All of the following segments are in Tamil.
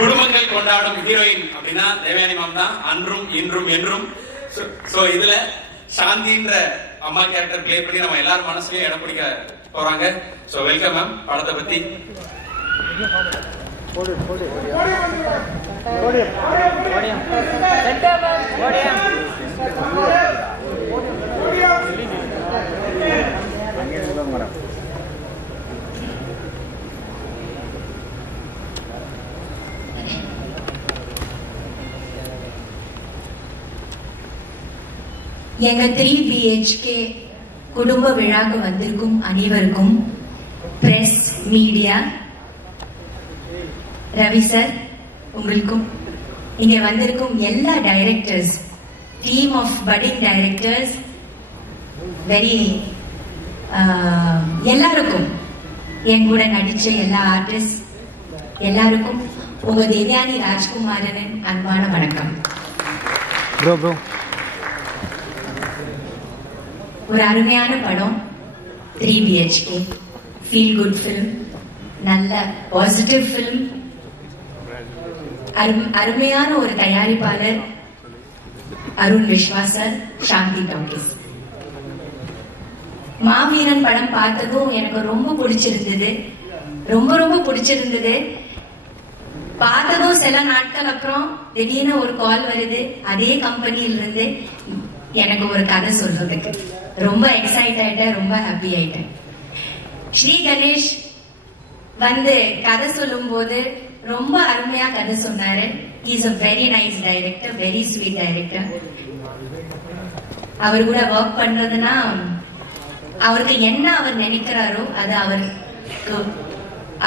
குடும்பங்கள் கொண்டாடும் ஹீரோயின் அப்படின்னா தேவயானி மேம் தான். அன்றும் இன்றும் என்றும். சோ இதுல சாந்தின்ற அம்மா கேரக்டர் பிளே பண்ணி நம்ம எல்லாரும் மனசுலயும் இடம் பிடிக்க போறாங்க. So welcome ma'am. படத்தை பத்தி எங்க 3 BHK குடும்ப விழாக்கு வந்திருக்கும் அனைவருக்கும், பிரஸ் மீடியா, ரவி சார் உங்களுக்கும், இங்க வந்திருக்கும் எல்லா directors, team of budding directors, எல்லாருக்கும், என் கூட நடிச்ச எல்லா ஆர்டிஸ்ட் எல்லாருக்கும் உங்க தேவயானி ராஜ்குமாரனின் அன்பான வணக்கம். ஒரு அருமையான படம் 3 BHK, ஃபீல் குட் ஃபிலிம், நல்ல பாசிட்டிவ் ஃபிலிம், அருமையான ஒரு தயாரிப்பாளர் அருண் விஸ்வாசர், சாந்தி டாக்கீஸ். மாவீரன் படம் பார்த்ததும் எனக்கு ரொம்ப பிடிச்சிருந்தது, ரொம்ப பிடிச்சிருந்தது. பார்த்ததும் சில நாட்கள் அப்புறம் திடீர்னு ஒரு கால் வருது அதே கம்பெனியில இருந்து எனக்கு ஒரு கதை சொல்றதுக்கு. ரொம்ப எக்ஸைட் ஆயிட்டேன், ரொம்ப ஹாப்பி ஆயிட்டேன். ஸ்ரீ கணேஷ் வந்து கதை சொல்லும் போது ரொம்ப அருமையா கதை சொன்னாரு. He is a very nice director, very sweet director. அவர் கூட ஒர்க் பண்றதுன்னா அவருக்கு என்ன அவர் நினைக்கிறாரோ அது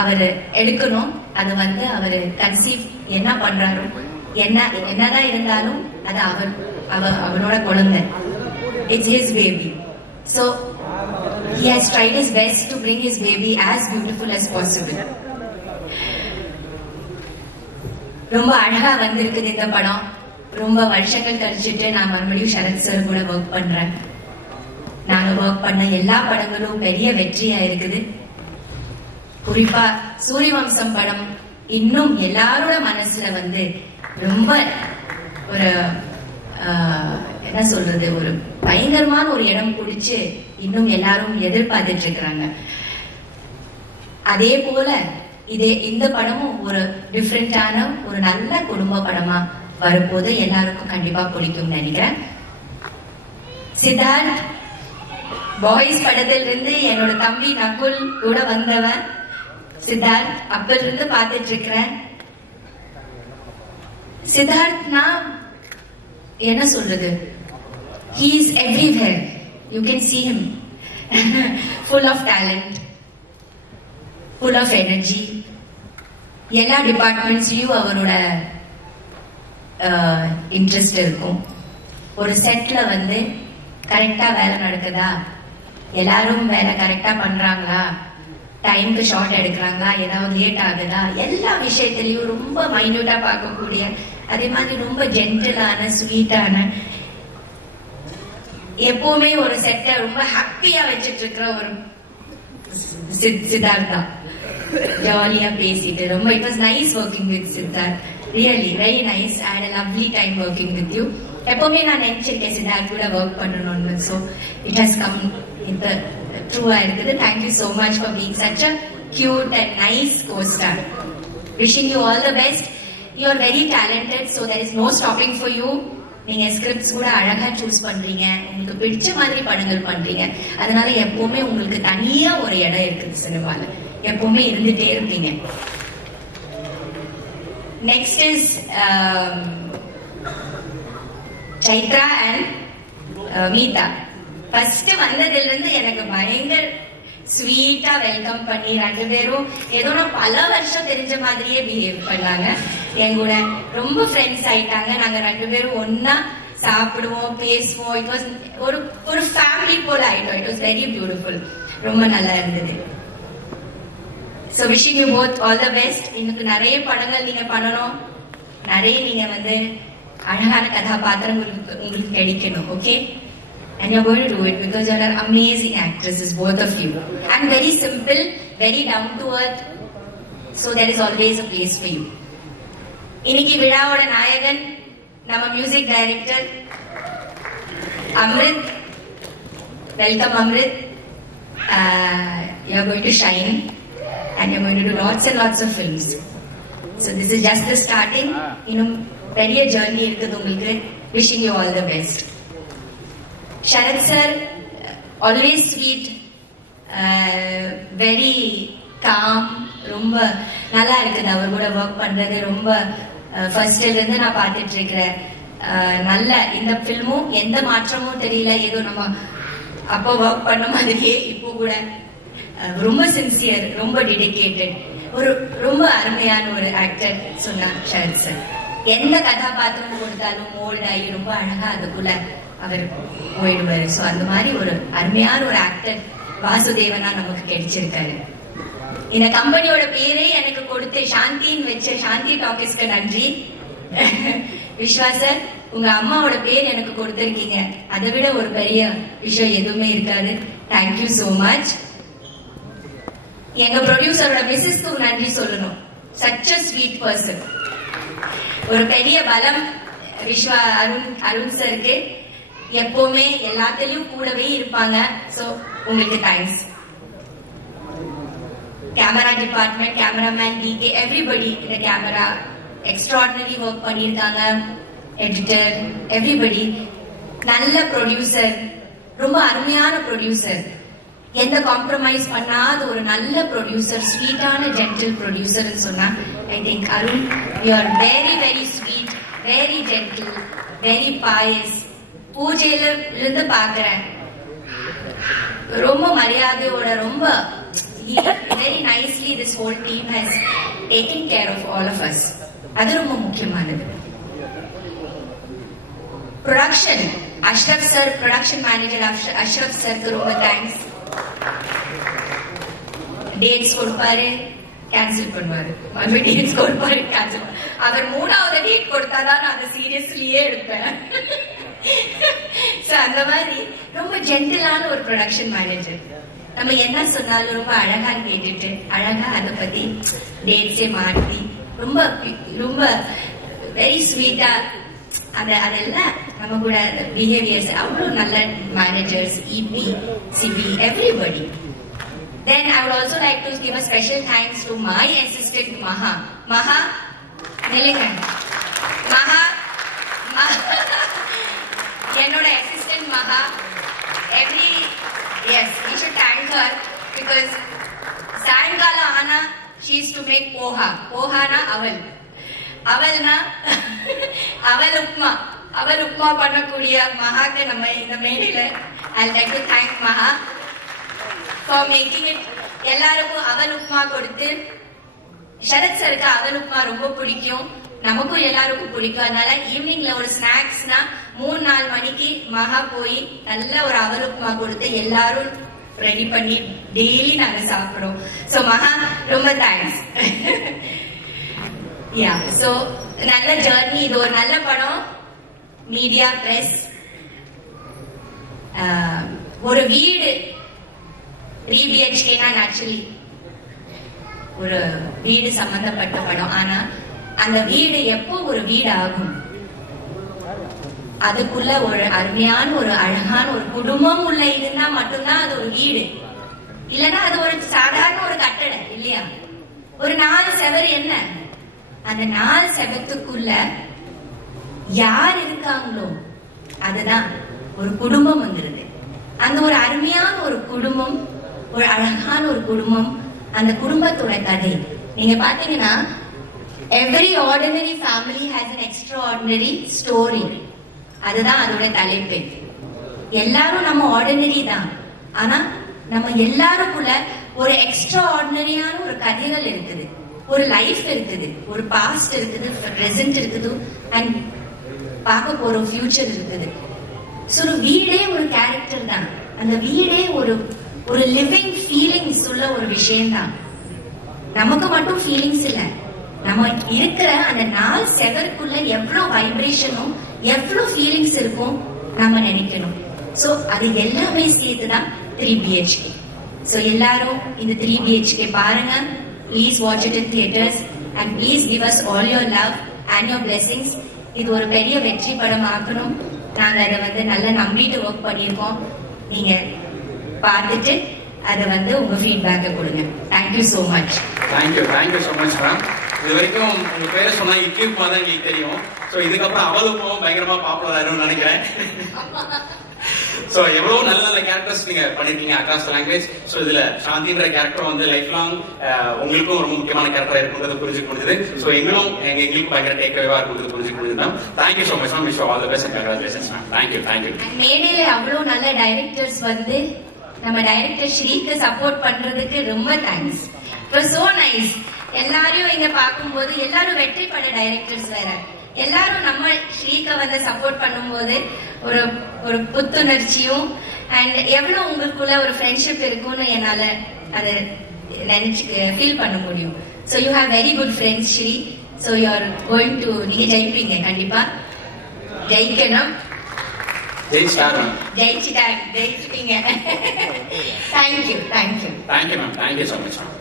அவர் எடுக்கணும். அது வந்து அவர் கன்சீவ் என்ன பண்றாரோ, என்னதான் இருந்தாலும் அது அவரோட குழந்தை. It's his baby. So he has tried his best to bring his baby as beautiful as possible. ரொம்ப அழகா வந்திருக்குது இந்த படம். ரொம்ப வருஷங்கள் கழிச்சுட்டு நான் மறுபடியும் சரத் சார் கூட ஒர்க் பண்றேன். நாங்க ஒர்க் பண்ண எல்லா படங்களும் பெரிய வெற்றியா இருக்குது. குறிப்பா சூரியவம்சம் படம் இன்னும் எல்லாரோட மனசுல வந்து ரொம்ப ஒரு என்ன சொல்றது, ஒரு பயங்கரமான ஒரு இடம் பிடிச்சு இன்னும் எல்லாரும் எதிர்பார்த்துட்டு இருக்கிறாங்க. அதே போல இந்த படமும் ஒரு டிஃப்ரெண்டான ஒரு நல்ல குடும்ப படமா வரும்போது எல்லாருக்கும் கண்டிப்பா பிடிக்கும் நினைக்கிறேன். சித்தார்த் பாய்ஸ் படத்துல இருந்து என்னோட தம்பி நகுல் கூட வந்தவன். சித்தார்த் அப்பல இருந்து பார்த்துட்டு இருக்கிறேன். சித்தார்த் நான் என்ன சொல்றது, he is everywhere, you can see him. Full of talent, full of energy. எல்லா டிபார்ட்மெண்ட்ஸ்லயும் அவரோட இன்ட்ரெஸ்ட் இருக்கும். ஒரு செட்ல வந்து கரெக்டா வேலை நடக்குதா, எல்லாரும் வேலை கரெக்டா பண்றாங்களா, டைமுக்கு ஷார்ட் எடுக்கிறாங்களா, ஏதாவது லேட் ஆகுதா, எல்லா விஷயத்திலயும் ரொம்ப மைன்யூட்டா பார்க்கக்கூடிய, அதே மாதிரி ரொம்ப ஜென்டிலான ஸ்வீட்டான, எப்பவுமே ஒரு செட்டை ரொம்ப ஹாப்பியா வச்சிட்டு இருக்கிற ஒரு சித்தார்த்தா. ஜாலியா பேசிட்டு ரொம்ப it was nice working with Siddharth. Really very nice. I had a lovely time working with you. எப்பவுமே நான் நினைச்சிருக்கேன் சித்தார்த் கூட ஒர்க் பண்ணணும்னு. ஸோ இட் ஹாஸ் கம் இந்த ட்ரூவா இருக்குது. Thank you so much for being such a cute and nice co-star. Wishing you all the best. You are very talented, so there is no stopping for you. நீங்க ஸ்கிரிப்ட்ஸ் கூட அழகா சூஸ் பண்றீங்க, உங்களுக்கு பிடிச்ச மாதிரி படங்கள் பண்றீங்க. அதனால எப்பவுமே உங்களுக்கு தனியா ஒரு இடம் இருக்குது சினிமால, எப்பவுமே இருந்துட்டே இருப்பீங்க. Next is Chaitra and Meetha. First வந்ததுல இருந்து எனக்கு பயங்கர ஸ்வீட்டா வெல்கம் பண்ணி ரெண்டு பேரும் ஏதோ பல வருஷம் தெரிஞ்ச மாதிரியே பிஹேவ் பண்ணாங்க. என் கூட ரொம்ப ஃப்ரெண்ட்ஸ் ஆயிட்டாங்க. நாங்க ரெண்டு பேரும் ஒன்னா சாப்பிடுவோம், பேசுவோம். இட் வாஸ் ஒரு ஃபேமிலி போல ஆயிட்டோம். It was very beautiful. ரொம்ப நல்லா இருந்தது. So wishing you both all the best. இன்னும் நிறைய படங்கள் நீங்க பண்ணணும், நிறைய நீங்க வந்து அழகான கதாபாத்திரங்கள் உங்களுக்கு கிடைக்கணும். Okay, and you're going to do it because you are amazing actresses, both of you, and very simple, very down to earth, so there is always a place for you. இன்னைக்கு விழாவோட நாயகன் நம்ம music director Amrit. Welcome Amrit. You are going to shine and you are going to do lots and lots of films. So this is just the starting. இன்னும் பெரிய ஜர்னி இருக்குது உங்களுக்கு. Wishing you all the best. Sharath sir, always sweet, very calm. ரொம்ப நல்லா இருக்குது அவர் கூட ஒர்க் பண்றது. ரொம்ப ஃபர்ஸ்ட்ல இருந்து நான் பார்த்துட்டு இருக்கிறேன். நல்ல இந்த பிலிமும் எந்த மாற்றமும் தெரியல. ஏதோ நம்ம அப்போ ஒர்க் பண்ண மாதிரியே இப்போ கூட ரொம்ப சின்சியர், ரொம்ப டெடிகேட்டட், ஒரு ரொம்ப அருமையான ஒரு ஆக்டர் சொன்னார் ஷரத் சார். எந்த கதாபாத்திரம் கொடுத்தாலும் மோல்ட் ஆகி ரொம்ப அழகா அதுக்குள்ள அவர் போயிடுவாரு. ஸோ அந்த மாதிரி ஒரு அருமையான ஒரு ஆக்டர் வாசுதேவனா நமக்கு கிடைச்சிருக்காரு. இந்த கம்பெனியோட பேரே எனக்கு கொடுத்து சாந்தின்னு வச்ச சாந்தி டாக்கீஸ்க்கு நன்றி. விஸ்வாசர், உங்க அம்மாவோட பேர் எனக்கு கொடுத்திருக்கீங்க. அதை விட ஒரு பெரிய விஷயம் எதுவுமே இருக்காது. Thank you so much. எங்க ப்ரொடியூசரோட மிஸ்ஸஸ்க்கு நன்றி சொல்லணும். Such a sweet person. ஒரு பெரிய பலம் விஸ்வா அருண் சருக்கு. எப்பவுமே எல்லாத்திலயும் கூடவே இருப்பாங்க. சோ உங்களுக்கு thanks. Camera department, cameraman, DK, everybody இந்த கேமரா எக்ஸ்ட்ராடினரி ஒர்க் பண்ணியிருக்காங்க. Editor, everybody. நல்ல ப்ரொடியூசர், ரொம்ப அருமையான ப்ரொடியூசர், எந்த காம்ப்ரமைஸ் பண்ணாத ஒரு நல்ல ப்ரொடியூசர், ஸ்வீட்டான ஜென்டில் ப்ரொடியூசர் சொன்னா I think Arun, you are very very sweet, very gentle, very pious. பூஜையில இருந்து பாக்குறேன் ரொம்ப மரியாதையோட, ரொம்ப very nicely this whole team has taken care of all of us. அது ரொம்ப முக்கியமானது. Production, Ashraf sir, production manager Ashraf சாருக்கு ரொம்ப தேங்க்ஸ். டேட்ஸ் கொடுப்பாரு, கேன்சல் பண்ணுவாரு. மறுபடியும் டேட்ஸ் கொடுப்பாரு, கேன்சல். அவர் 3வது டேட் கொடுத்தாதான் நான் அதை சீரியஸ்லியே எடுப்பேன். அந்த மாதிரி ரொம்ப ஜென்டிலான ஒரு ப்ரொடக்ஷன் மேனேஜர். நம்ம என்ன சொன்னாலும் ரொம்ப அழகா கேட்டுட்டு அழகா அதை பத்தி டேட்ஸே மாற்றி ரொம்ப ரொம்ப வெரி ஸ்வீட்டா அதெல்லாம் நம்ம கூட பிஹேவியர்ஸ் அவ்வளவு நல்ல managers, EP, CP, everybody. Then I would also like to give a special thanks to my assistant Maha. Maha, Nilikan. Maha, என்னோட assistant Maha. Yes, we should thank her because Sayankala Ana, she used to make poha. Poha na aval. Aval na aval upma. Aval upma பண்ணக்கூடிய மகாக்கு நம்ம இந்த மேடையில I'd like to thank Maha for making it. எல்லாருக்கும் அவல் உப்மா கொடுத்து, ஷரத் சருக்கு அவல் உப்மா ரொம்ப பிடிக்கும், நமக்கும் எல்லாருக்கும் பிடிக்கும். அதனால ஈவினிங்ல ஒரு ஸ்நாக்ஸ்னா 3-4 மணிக்கு மகா போய் நல்ல ஒரு அவல் உப்மா கொடுத்து எல்லாரும் ரெடி பண்ணி டெய்லி நாங்க சாப்பிடுறோம். சோ மகா ரொம்ப தேங்க்ஸ். யா, சோ நல்ல ஜர்னி. இது ஒரு நல்ல படம். மீடியா, பிரஸ், ஒரு வீடு 3 BHK ஆக்சுவலி ஒரு வீடு சம்பந்தப்பட்ட படம். ஆனா அந்த வீடு எப்போ ஒரு வீடு ஆகும், அதுக்குள்ள ஒரு அருமையான ஒரு அழகான ஒரு குடும்பம் உள்ள இருந்தா மட்டும்தான் அது ஒரு வீடு. இல்லன்னா அது ஒரு சாதாரண ஒரு கட்டடம் இல்லையா? ஒரு 4 செவர் என்ன, அந்த 4 செவத்துக்குள்ள யார் இருக்காங்களோ அதுதான் ஒரு குடும்பம் வந்துருது. அந்த ஒரு அருமையான ஒரு குடும்பம், ஒரு அழகான ஒரு குடும்பம், அந்த குடும்பத்தோட கதை நீங்க பாத்தீங்கன்னா every ordinary family has an extraordinary story. அதுதான் அதோட தலைப்பு. எல்லாரும் நம்ம ஆர்டினரி தான், ஆனா நம்ம எல்லாருக்குள்ள ஒரு எக்ஸ்ட்ரா ஆர்டினரியான ஒரு கதைகள் இருக்குது, ஒரு லைஃப் இருக்குது, ஒரு பாஸ்ட் இருக்குது, பிரசன்ட் இருக்குது, அண்ட் பார்க்க போற ஃபியூச்சர் இருக்குது. சோ ஒரு வீடே ஒரு கேரக்டர் தான். அந்த வீடே ஒரு ஒரு லிவிங் ஃபீலிங்ஸ் உள்ள ஒரு விஷயம் தான். நமக்கு மட்டும் ஃபீலிங்ஸ் இல்ல, நம்ம இருக்கிற அந்த 4 செவருக்குள்ள எவ்வளவு வைப்ரேஷனும் எவ்வளவு ஃபீலிங்ஸ் இருக்கும் நம்ம நினைக்கணும். சோ அது எல்லாமே சேர்த்துதான் 3 BHK. சோ எல்லாரும் இந்த 3 BHK பாருங்க. Please watch it in theatres. and please give us all your love and your blessings. இது ஒரு பெரிய வெற்றி படம் ஆக்கணும். நாங்க அதை வந்து நல்லா நம்பிட்டு ஒர்க் பண்ணியிருக்கோம். நீங்க பார்த்துட்டு அதை வந்து உங்க ஃபீட்பேக்கை கொடுங்க. Thank you so much. Thank you so much ma'am. இது வரைக்கும் உங்க பேரை சொன்னா இட்லி உப்புமா தான் எங்களுக்கு தெரியும். ஸோ இதுக்கப்புறம் அவல் உப்புமாவும் பயங்கரமா பாப்புலர் ஆயிரும்னு நினைக்கிறேன். சோ எவ்வளவு நல்ல நல்ல கேரக்டர்ஸ் நீங்க பண்ணிருக்கீங்க அக்ராஸ் லாங்குவேஜ். சோ இதுல சாந்தின்ற கேரக்டர் வந்து லைஃப் லாங் உங்களுக்கும் ரொம்ப முக்கியமான கேரக்டரா இருக்குன்றது புரிஞ்சுக்க முடிஞ்சது. சோ எங்களுக்கும் பயங்கர டேக் அவேவா இருக்குன்றது புரிஞ்சுக்க முடிஞ்சது ma'am. Thank you so much ma'am. Wish all the best and congratulations ma'am. Thank you. மேடையில அவ்வளவு நல்ல டைரக்டர்ஸ் வந்து நம்ம டைரக்டர் ஸ்ரீக்கு சப்போர்ட் பண்றதுக்கு ரொம்ப thanks. It was so nice. எல்லாரையும் இங்க பார்க்கும்போது எல்லாரும் வெற்றி பட டைரக்டர்ஸ் வேற, எல்லாரும் நம்ம ஸ்ரீக்க வந்து சப்போர்ட் பண்ணும்போது ஒரு ஒரு புத்துணர்ச்சியும் அண்ட் எவ்வளவு உங்களுக்குள்ள ஒரு ஃப்ரெண்ட்ஷிப் இருக்கும்னு என்னால அதை நினைச்சு ஃபீல் பண்ண முடியும். So you have very good friends Sri. So you are going to, நீங்க ஜெயிப்பீங்க, கண்டிப்பா ஜெயிக்கணும். ஜெயிச்சிட்டீங்க. Thank you ma'am. Thank you so much ma'am.